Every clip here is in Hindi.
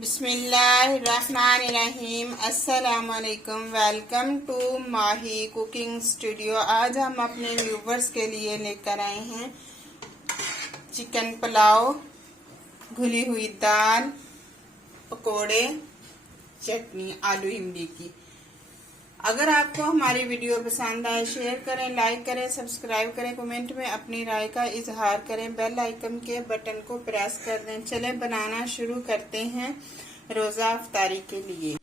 बिस्मिल्लाहिर्रहमानिर्रहीम। अस्सलामुअलैकुम। Welcome to Mahi cooking studio. आज हम अपने व्यूवर्स के लिए लेकर आए हैं चिकन पुलाव, घुली हुई दाल, पकोड़े, चटनी आलू इमली की। अगर आपको हमारी वीडियो पसंद आए शेयर करें, लाइक करें, सब्सक्राइब करें, कमेंट में अपनी राय का इजहार करें, बेल आइकन के बटन को प्रेस कर दें। चलें बनाना शुरू करते हैं रोजा अफ्तारी के लिए।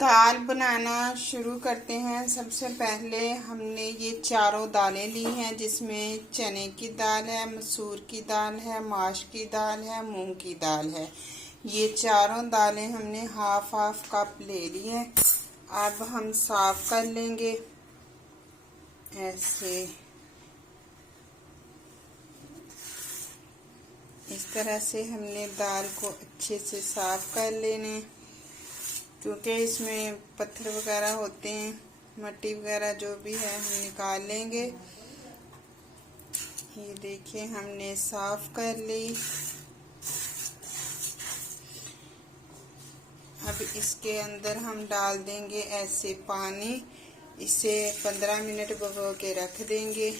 दाल बनाना शुरू करते हैं। सबसे पहले हमने ये चारों दालें ली हैं, जिसमें चने की दाल है, मसूर की दाल है, माश की दाल है, मूंग की दाल है। ये चारों दालें हमने हाफ हाफ कप ले ली हैं। अब हम साफ कर लेंगे ऐसे, इस तरह से हमने दाल को अच्छे से साफ कर लेने, क्योंकि इसमें पत्थर वगैरह होते हैं, मिट्टी वगैरह जो भी है हम निकाल लेंगे। ये देखिए हमने साफ कर ली। अब इसके अंदर हम डाल देंगे ऐसे पानी। इसे 15 मिनट भिगो के रख देंगे,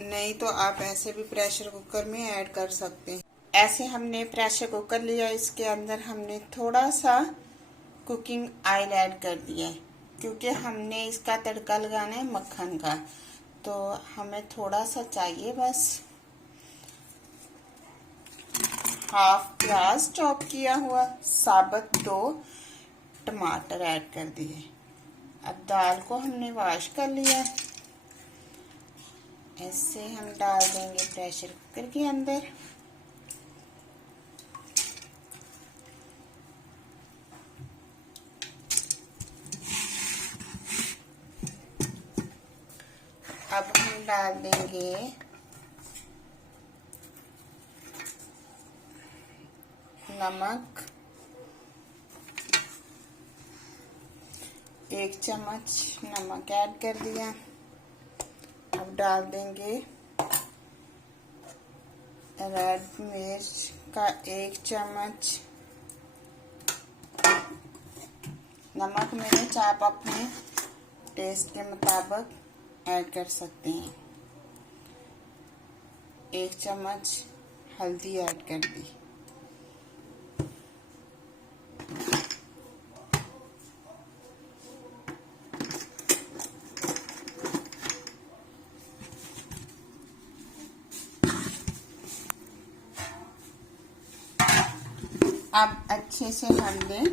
नहीं तो आप ऐसे भी प्रेशर कुकर में ऐड कर सकते हैं। ऐसे हमने प्रेशर कुकर लिया, इसके अंदर हमने थोड़ा सा कुकिंग ऑयल ऐड कर दिया है, क्योंकि हमने इसका तड़का लगाना है मक्खन का, तो हमें थोड़ा सा चाहिए बस। हाफ प्याज चॉप किया हुआ, साबुत 2 टमाटर ऐड कर दिए। अब दाल को हमने वॉश कर लिया, ऐसे हम डाल देंगे प्रेशर कुकर के अंदर। अब हम डाल देंगे नमक, 1 चम्मच नमक ऐड कर दिया। अब डाल देंगे रेड मिर्च का 1 चम्मच। नमक मिर्च आप अपने टेस्ट के मुताबिक ऐड कर सकते हैं। 1 चम्मच हल्दी ऐड कर दी। अब अच्छे से हमने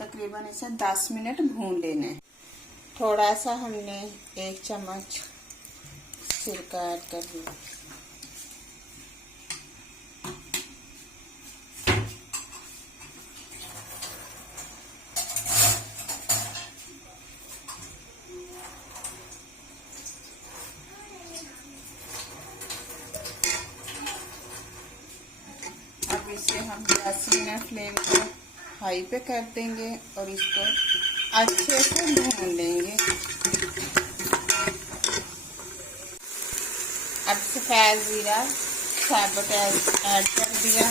तकरीबन इसे 10 मिनट भून लेना है। थोड़ा सा हमने 1 चम्मच सिरका ऐड कर दिया। अब इसे हम 10 मिनट फ्लेम को हाई पे कर देंगे और इसको अच्छे से भून लेंगे। अब सफ़ेद जीरा साबुत ऐड कर दिया।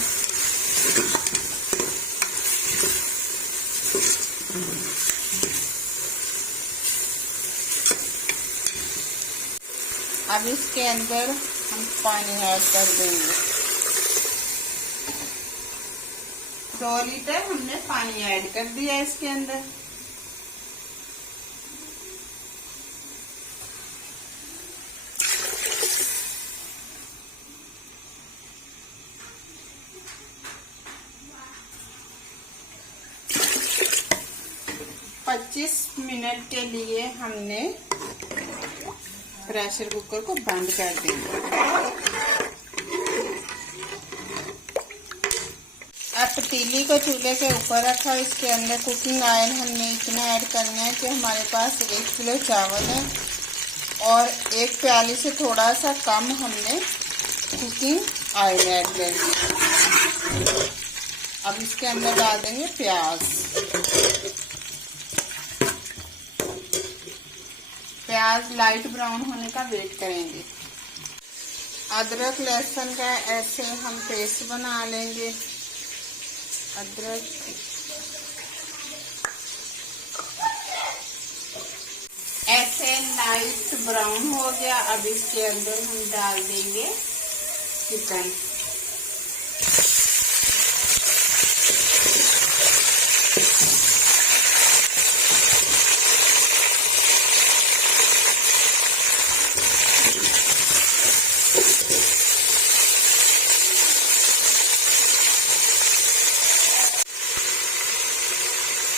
अब इसके अंदर हम पानी ऐड कर देंगे। 2 लीटर हमने पानी ऐड कर दिया इसके अंदर। पच्चीस मिनट के लिए हमने प्रेशर कुकर को बंद कर देंगे। अब पतीली को चूल्हे के ऊपर रखा, इसके अंदर कुकिंग ऑयल हमने इतना ऐड करना है कि हमारे पास 1 किलो चावल है और 1 प्याली से थोड़ा सा कम हमने कुकिंग ऑयल ऐड कर दिया। अब इसके अंदर डाल देंगे प्याज। प्याज लाइट ब्राउन होने का वेट करेंगे। अदरक लहसुन का ऐसे हम पेस्ट बना लेंगे। अदरक, ऐसे लाइट ब्राउन हो गया। अब इसके अंदर हम डाल देंगे चिकन।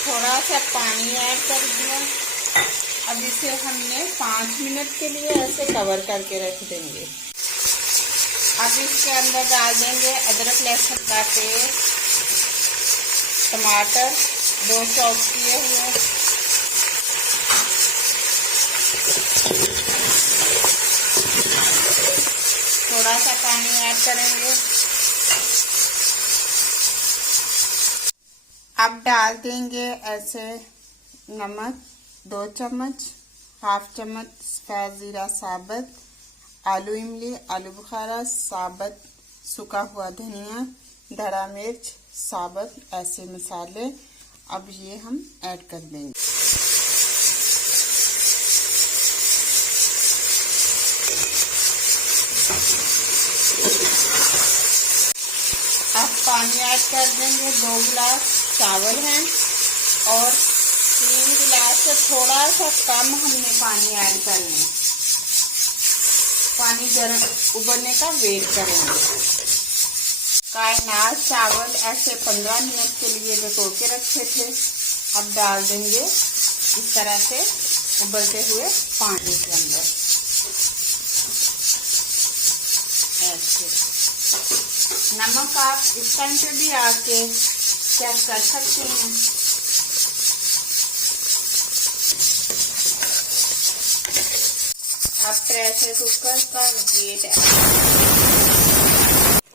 थोड़ा सा पानी ऐड कर दिया। अब इसे हमने 5 मिनट के लिए ऐसे कवर करके रख देंगे। अब इसके अंदर डाल देंगे अदरक लहसुन का पेस्ट, टमाटर 2 चॉप किए हुए, थोड़ा सा पानी ऐड करेंगे। अब डाल देंगे ऐसे नमक 2 चम्मच, हाफ चम्मच सफ़ेद ज़ीरा साबुत, आलू इमली, आलू बुखारा साबुत, सूखा हुआ धनिया, धड़ा मिर्च साबुत, ऐसे मसाले अब ये हम ऐड कर देंगे। अब पानी ऐड कर देंगे। 2 गिलास चावल हैं और 3 गिलास से थोड़ा सा कम हमने पानी ऐड करना है। पानी गर्म उबलने का वेट करेंगे। कायनात चावल ऐसे 15 मिनट के लिए भिगो के रखे थे। अब डाल देंगे इस तरह से उबलते हुए पानी के अंदर ऐसे। नमक आप इस टाइम पे भी आके चेक कर सकते हैं। अब प्रेशर कुकर का वेट है।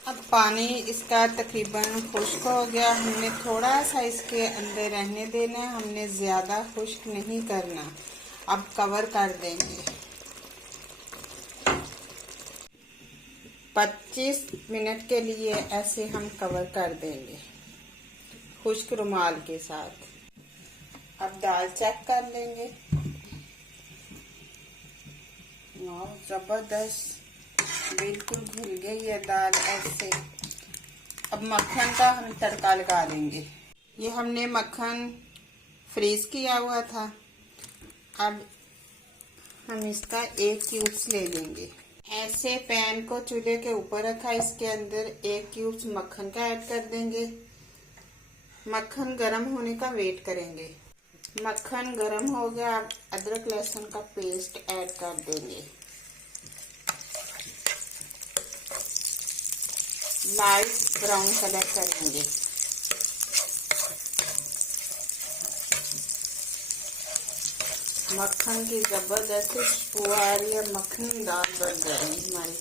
अब पानी इसका तकरीबन खुश्क हो गया। हमने थोड़ा सा इसके अंदर रहने देना है, हमने ज़्यादा खुश्क नहीं करना। अब कवर कर देंगे। 25 मिनट के लिए ऐसे हम कवर कर देंगे खुश्क रुमाल के साथ। अब दाल चेक कर लेंगे। जबरदस्त बिल्कुल घुल गई है दाल ऐसे। अब मक्खन का हम तड़का लगा देंगे। ये हमने मक्खन फ्रीज किया हुआ था। अब हम इसका 1 क्यूब्स ले लेंगे। ऐसे पैन को चूल्हे के ऊपर रखा, इसके अंदर 1 क्यूब्स मक्खन का ऐड कर देंगे। मक्खन गरम होने का वेट करेंगे। मक्खन गरम हो गया। अब अदरक लहसुन का पेस्ट ऐड कर देंगे। लाइट ब्राउन कलर करेंगे। मक्खन की जबरदस्त खुशबू आ रही है। मक्खनी दाल बन जाएगी हमारी।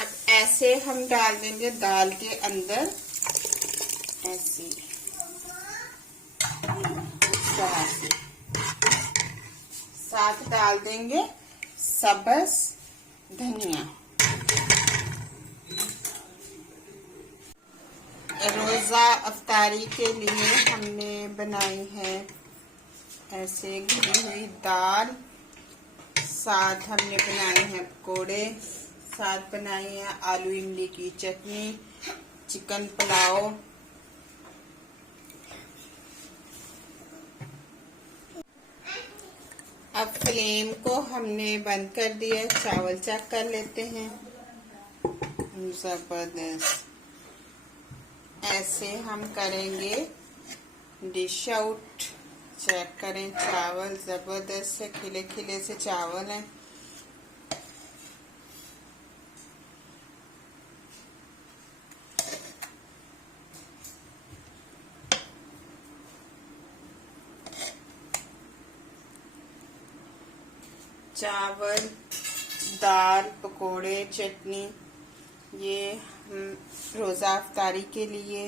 अब ऐसे हम डाल देंगे दाल के अंदर ऐसे तरह से। साथ डाल देंगे सब्ज धनिया। रोज़ा अफ्तारी के लिए हमने बनाई है ऐसे घी हुई दाल। साथ हमने बनाए हैं पकोड़े, साथ बनाई है आलू इमली की चटनी, चिकन पुलाव। अब फ्लेम को हमने बंद कर दिया। चावल चेक कर लेते हैं। जबरदस्त ऐसे हम करेंगे डिश आउट। चेक करें चावल जबरदस्त से खिले खिले से चावल हैं। चावल, दाल, पकोड़े, चटनी, ये हम रोज़ा अफ्तारी के लिए